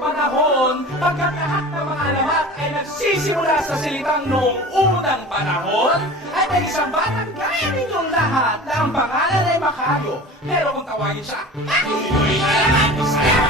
panahon, pagkat lahat ng mga alamat ay nagsisimula sa silitang noong unang panahon, ay may isang batang gaya ninyong lahat na ang pangalan ay Macario. Pero kung tawagin siya, Atoy!